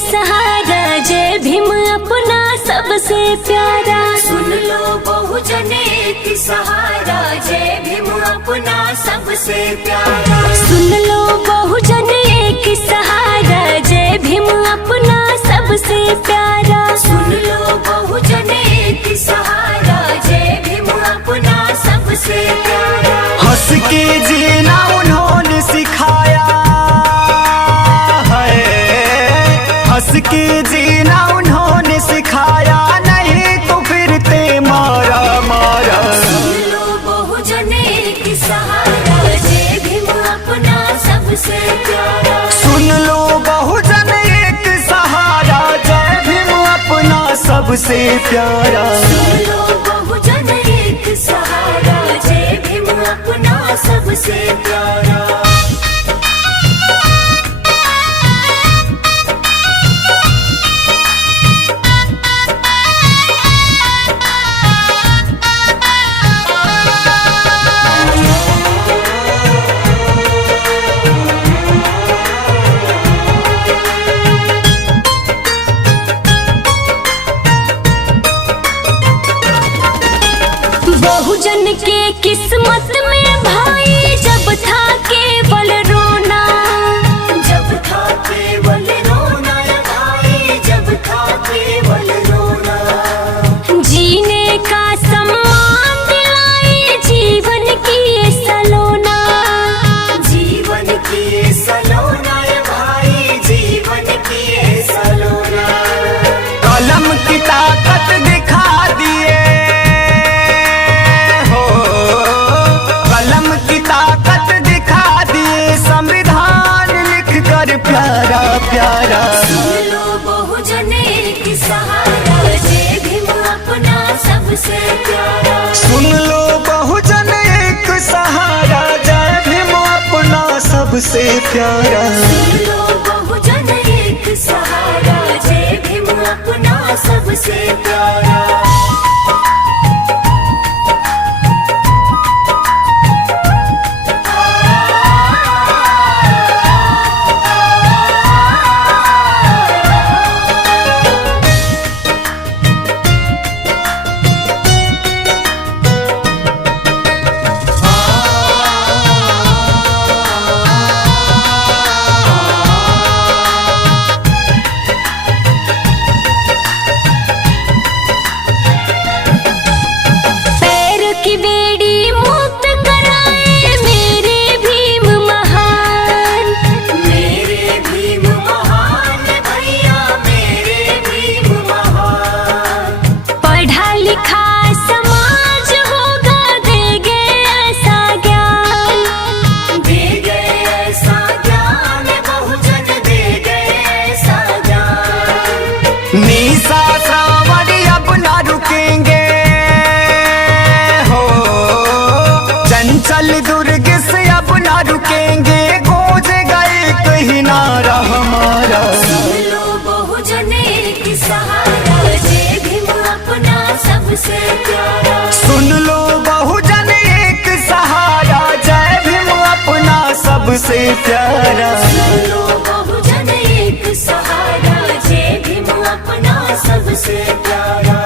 सहारा जय भीम अपना सबसे प्यारा। सुन लो बहुजन एक सहारा जय भीम अपना सबसे प्यारा। सुन लो बहुजन एक सहारा जय भीम अपना सबसे प्यारा। सुन लो बहुजन एक सहारा जय भीम अपना सबसे प्यारा। हंस के जीना उन्होंने सिखाया है, हंस के जीना उन्होंने सिखाया, नहीं तो फिर ते मारा मारा। सुन लो बहुजन एक सहारा जय भीम अपना सबसे प्यारा। सुन लो बहुजन एक सहारा जय भीम अपना सबसे प्यारा। सुन लो बहुजन एक सहारा जय भीम अपना सबसे प्यारा। बहुजन के किस्मत में भाई जब था केवल रोना, जब था केवल रोना भाई, जब था केवल रोना। जीने का सम्मान दिलाए जीवन की सलोना। जीवन की सलोना भाई, जीवन की सलोना। कलम की ताकत दिखा दिए हो, कलम की ताकत दिखा दिए, संविधान लिख कर प्यारा प्यारा। सुन लो बहुजन एक सहारा जय भीम अपना सबसे प्यारा। सुन लो बहुजन एक सहारा जय भीम अपना सबसे प्यारा। सुन लो बहुजन एक सहारा जय भीम अपना सबसे प्यारा। निशा श्रावणी अब ना रुकेंगे हो, चंचल दुर्ग से अब ना रुकेंगे, गूंज गए कहीं नारा हमारा। सुन लो बहुजन एक सहारा जय भीम अपना सबसे प्यारा। सुन लो बहुजन एक सहारा जय भीम अपना सबसे प्यारा। सुन लो बहुजन एक सहारा जय भीम अपना सबसे प्यारा।